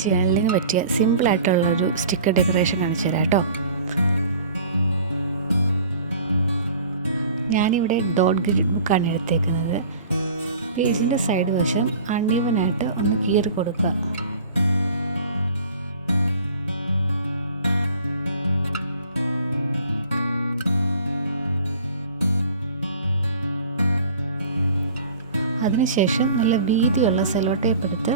ജേർണലിന് പറ്റിയ സിമ്പിളായിട്ടുള്ളൊരു sticker decoration കാണിച്ചു തരാം കേട്ടോ. ഞാനിവിടെ ഡോട്ട് ഗ്രിഡ് ബുക്കാണ് എടുത്തേക്കുന്നത്. പേജിൻ്റെ സൈഡ് വശം അൺഈവനായിട്ട് ഒന്ന് കീറി കൊടുക്കുക. അതിനുശേഷം നല്ല വീതിയുള്ള സെല്ലോ ടേപ്പ് എടുത്ത്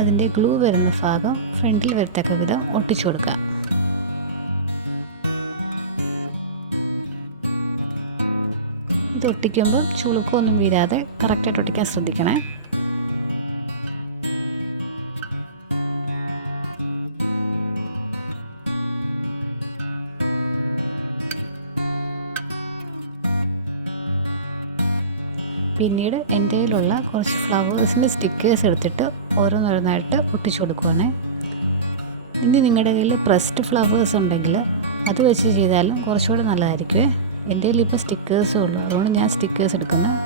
അതിൻ്റെ ഗ്ലൂ വരുന്ന ഭാഗം ഫ്രണ്ടിൽ വരത്തക്ക വിധം ഒട്ടിച്ചു കൊടുക്കുക. ഇത് ഒട്ടിക്കുമ്പോൾ ചുളുക്കമൊന്നും വീഴാതെ കറക്റ്റായിട്ട് ഒട്ടിക്കാൻ ശ്രദ്ധിക്കണേ. പിന്നീട് എൻ്റെ കയ്യിലുള്ള കുറച്ച് ഫ്ലവേഴ്സിൻ്റെ സ്റ്റിക്കേഴ്സ് എടുത്തിട്ട് ഓരോന്നോരോന്നായിട്ട് ഒട്ടിച്ചു കൊടുക്കുവാണ്. ഇനി നിങ്ങളുടെ കയ്യിൽ പ്രസ്ഡ് ഫ്ലവേഴ്സ് ഉണ്ടെങ്കിൽ അത് വെച്ച് ചെയ്താലും കുറച്ചുകൂടെ നല്ലതായിരിക്കുമേ. എൻ്റെ കയ്യിൽ ഇപ്പോൾ സ്റ്റിക്കേഴ്സേ ഉള്ളൂ, അതുകൊണ്ട് ഞാൻ സ്റ്റിക്കേഴ്സ് എടുക്കുന്നത്.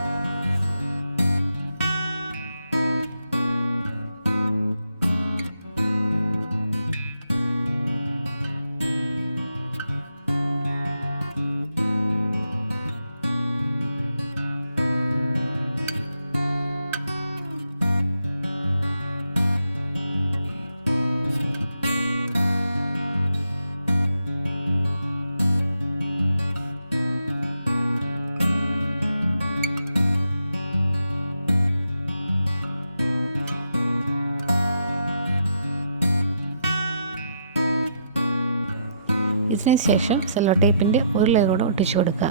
ഇതിന് ശേഷം സെല്ലോ ടേപ്പിൻ്റെ ഒരു ലെയർ കൂടെ ഒട്ടിച്ചു കൊടുക്കുക.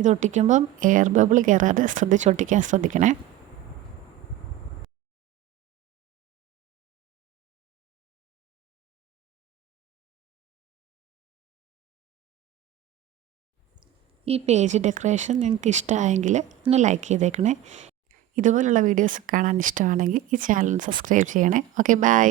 ഇത് ഒട്ടിക്കുമ്പം എയർ ബബിൾ കയറാതെ ശ്രദ്ധിച്ചൊട്ടിക്കാൻ ശ്രദ്ധിക്കണേ. ഈ പേജ് ഡെക്കറേഷൻ നിങ്ങൾക്ക് ഇഷ്ടമായെങ്കിൽ ഒന്ന് ലൈക്ക് ചെയ്തേക്കണേ. ഇതുപോലുള്ള വീഡിയോസ് കാണാൻ ഇഷ്ടമാണെങ്കിൽ ഈ ചാനൽ സബ്സ്ക്രൈബ് ചെയ്യണേ. Okay, by.